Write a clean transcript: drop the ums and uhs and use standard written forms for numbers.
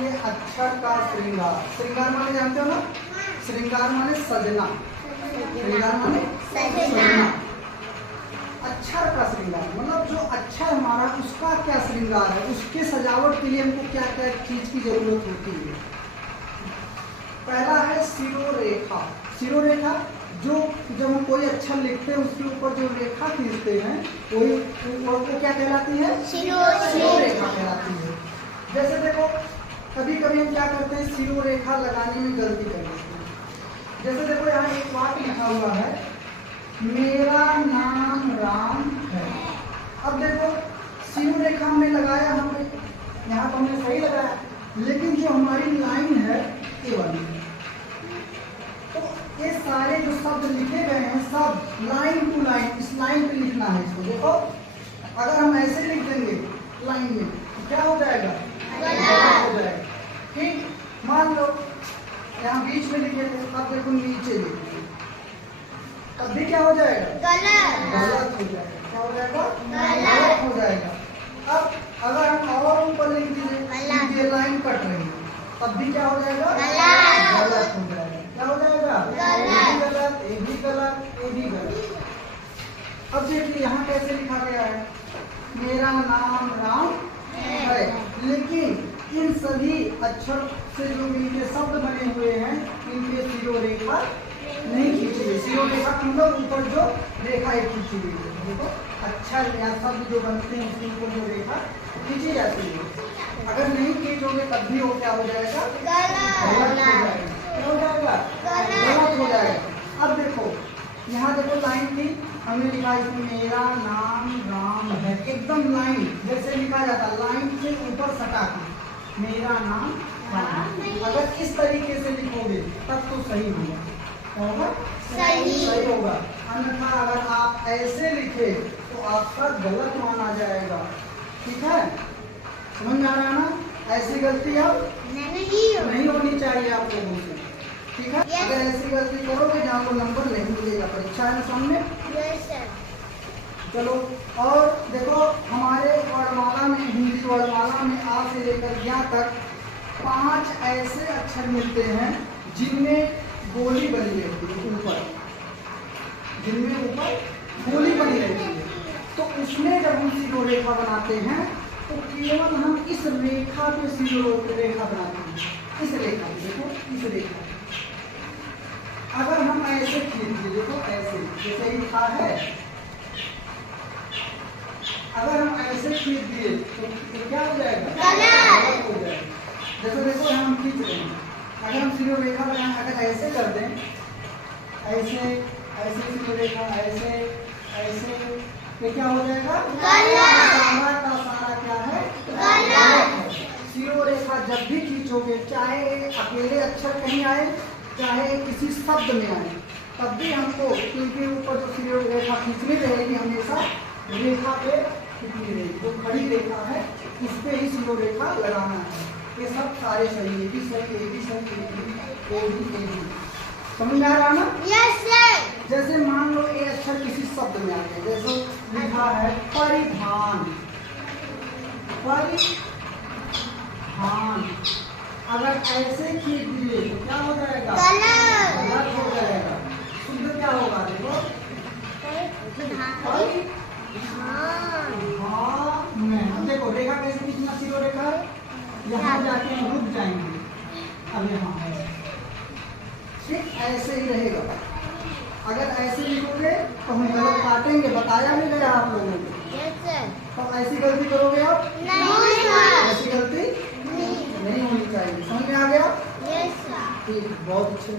लिखेंगे अक्षर का श्रृंगार। श्रृंगार माने जानते हो ना, श्रृंगार माने सजना, श्रृंगार माने सजना। अक्षर का श्रृंगार मतलब जो अक्षर हमारा उसका क्या श्रृंगार है, उसके सजावट के लिए हमको क्या क्या चीज की जरूरत होती है। पहला है शिरोरेखा। शिरोरेखा जो जब हम कोई अक्षर लिखते हैं उसके ऊपर जो रेखा खींचते हैं वही वो क्या कहलाती है, शिरोरेखा कहलाती है। जैसे देखो कभी कभी हम क्या करते हैं, शिरोरेखा लगाने में गलती कर लेते हैं। जैसे देखो यहाँ एक वाक्य लिखा हुआ है, मेरा नाम राम है। अब देखो शिरोरेखा हमने लगाया, हमने यहाँ तो हमने सही लगाया, लेकिन जो हमारी लाइन है ये वाली, तो ये सारे जो शब्द लिखे गए हैं सब लाइन टू लाइन इस लाइन पे लिखना है इसको। देखो अगर हम ऐसे लिख देंगे लाइन में तो क्या हो जाएगा, गलत हो जाएगा। ठीक, मान लो यहाँ बीच में लिखे थे, अब देखो नीचे लिखे तब भी क्या हो जाएगा, गलत हो जाएगा। क्या हो जाएगा, गलत हो जाएगा। अब अगर हम और ऊपर लिख दीजिए लाइन कट रही है तब भी क्या हो जाएगा, गलत हो जाएगा। क्या हो जाएगा, गलत, ये भी गलत, ये भी गलत। अब देखिए यहाँ कैसे लिखा गया है, मेरा नाम राम है, लेकिन इन सभी अक्षर से जो इनके शब्द बने हुए हैं इनके शिरोरेखा नहीं खींची गई। शिरोरेखा मतलब ऊपर जो रेखा है खींची गई है। देखो अक्षर या शब्द जो बनते हैं उसके ऊपर जो रेखा खींची जाती है, अगर नहीं खींचोगे तब भी वो क्या हो जाएगा, गलत हो जाएगा। क्या हो जाएगा, गलत हो जाएगा। अब देखो यहाँ देखो लाइन थी, हमने लिखा इसमें मेरा नाम राम है, एकदम लाइन जैसे लिखा जाता लाइन से ऊपर सटा के मेरा नाम राम। अगर इस तरीके से लिखोगे तब तो सही होगा, होगा सही होगा। अन्यथा अगर आप ऐसे लिखे तो आपका गलत माना जाएगा। ठीक है, समझ में आ रहा है ना, ऐसी गलती अब नहीं होनी चाहिए आप लोगों से। ठीक है, अगर ऐसी गलती करोगे जहाँ को नंबर नहीं मिलेगा परीक्षा में सामने। चलो और देखो हमारे वर्णमाला में, हिंदी वर्णमाला में आ से लेकर यहाँ तक 5 ऐसे अक्षर मिलते हैं जिनमें गोली बनी रहती है ऊपर, जिनमें ऊपर गोली बनी रहती है। तो उसमें जब हम शिरोरेखा बनाते हैं तो केवल हम इस रेखा पे शिरोरेखा बनाते हैं, इस रेखा पे। देखो इस रेखा अगर हम ऐसे खींचिए, देखो ऐसे जैसे लिखा है, अगर हम ऐसे खींच दिए तो क्या हो जाएगा, गलत हो जाएगा। जैसे देखो हम खींच रहे हैं, अगर हम शिरोरेखा बनाएं, अगर ऐसे कर दें, ऐसे ऐसे शिरोरेखा ऐसे ऐसे, तो क्या हो जाएगा, सारा का सारा क्या है, गलत। शिरोरेखा जब भी खींचोगे, चाहे अकेले अक्षर कहीं आए चाहे किसी शब्द में आए, तब भी हमको इनके ऊपर जो शिरोरेखा खींचनी रहेगी हमेशा रेखा पे खींचनी रहेगी। जो खड़ी रेखा है इस पे ही शिरोरेखा लगाना है। ये सब सारे सही है, भी सही, ए भी सही, ए भी। समझ में आ रहा ना? Yes sir. जैसे मान लो ये अक्षर किसी शब्द में आ गया, जैसे लिखा है परिधान, परिधान। अगर ऐसे खींच दिए तो क्या हो जाएगा, गलत हो जाएगा। शुद्ध क्या होगा, देखो हाँ। देखो रेखा कैसे खींचना, शिरोरेखा है, यहाँ जाके हम रुक जाएंगे, अब यहाँ है, ठीक ऐसे ही रहेगा। अगर ऐसे लिखोगे तो हम गलत काटेंगे, बताया भी गया आप लोगों को। Yes sir. तो ऐसी गलती करोगे आप, ऐसी गलती नहीं होनी चाहिए। समझ में आ गया? Yes sir. ठीक, बहुत अच्छे।